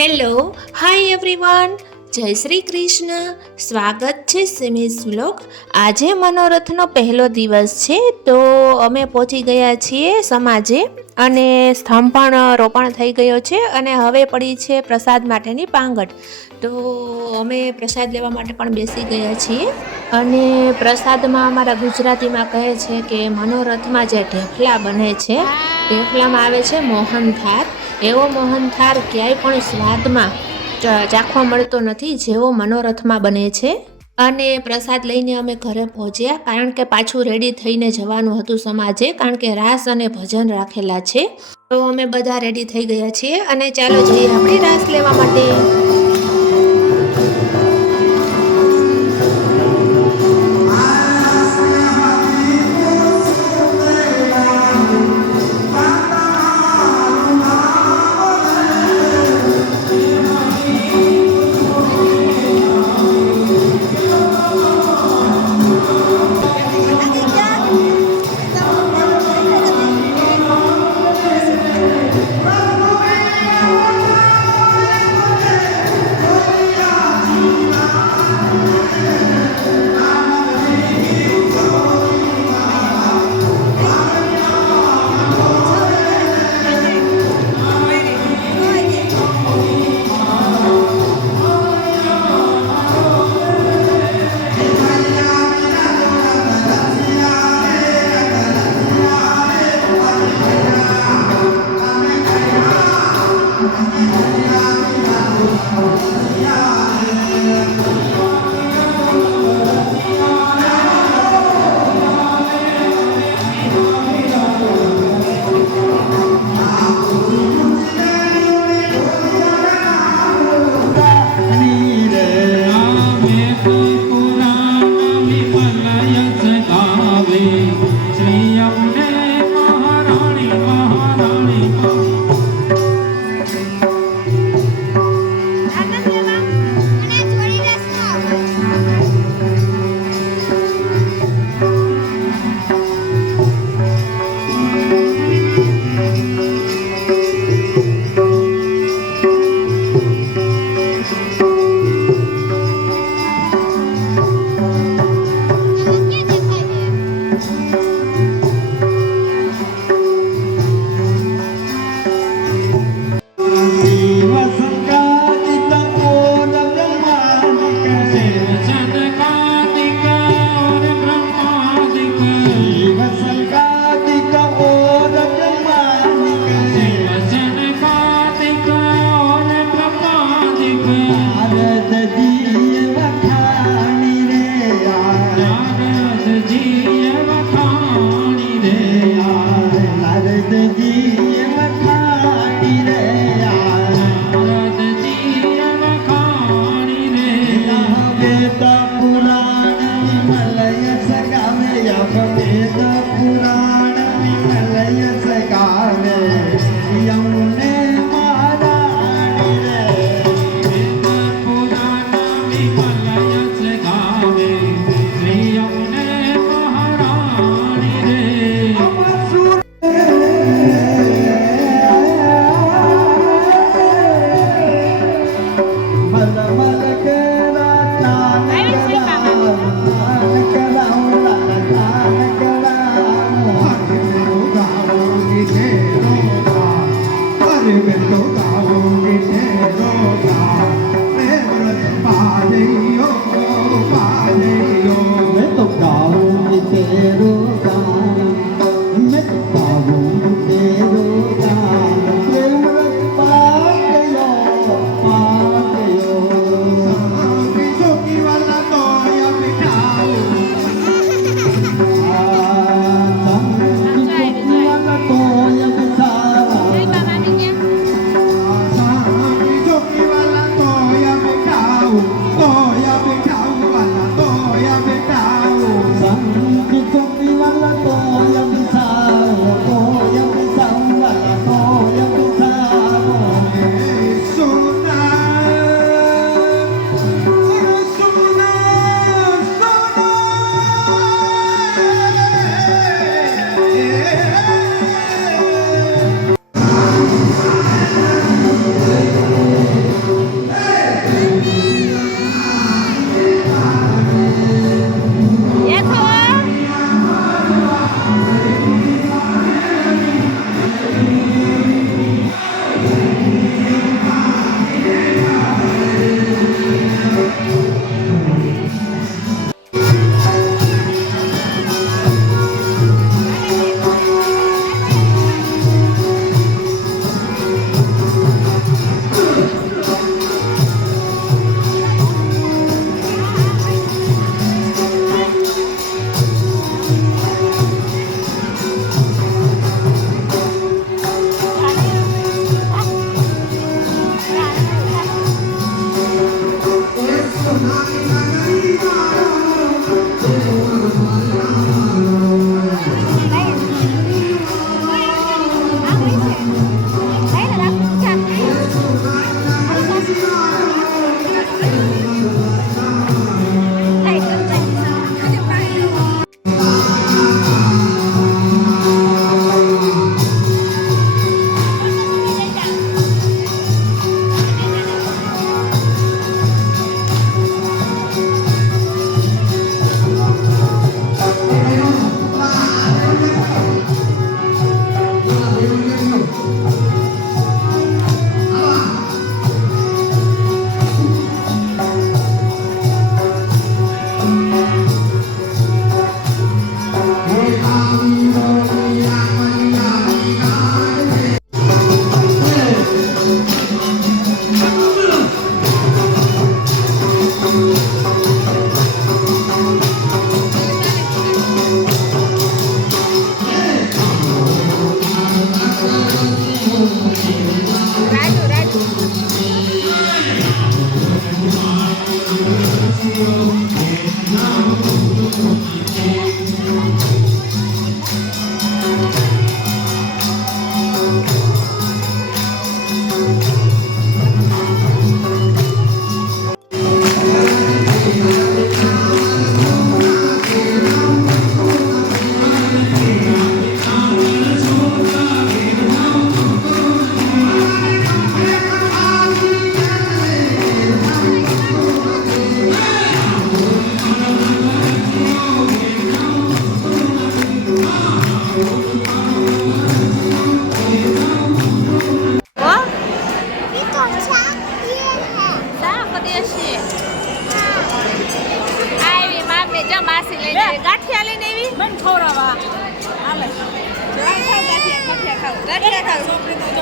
Hello, hi everyone, જય શ્રી કૃષ્ણ. સ્વાગત છે સિમીઝ વ્લોગ. આજે મનોરથનો પહેલો દિવસ છે, તો અમે પહોંચી ગયા છીએ સમાજે અને સ્તંભ પણ રોપણ થઈ ગયો છે અને હવે પડી છે પ્રસાદ માટેની પાંગટ. તો અમે પ્રસાદ લેવા માટે પણ બેસી ગયા છીએ અને પ્રસાદમાં અમારા ગુજરાતીમાં કહે છે કે મનોરથમાં જે ઢેફલા બને છે, ઢેફલામાં આવે છે મોહનથાળ. એવો મોહનથાળ ક્યાંય પણ સ્વાદમાં ચાખવા મળતો નથી જેવો મનોરથમાં બને છે. અને પ્રસાદ લઈને અમે ઘરે પહોંચ્યા, કારણ કે પાછું રેડી થઈને જવાનું હતું સમાજે, કારણ કે રાસ અને ભજન રાખેલા છે. તો અમે બધા રેડી થઈ ગયા છીએ અને ચાલો જઈએ આપણે રાસ લેવા માટે. ગાંઠિયા લઈને આવી મને ખવડાવવા હાલે ગાંઠિયા ખાવ ગાંઠિયા ખાવ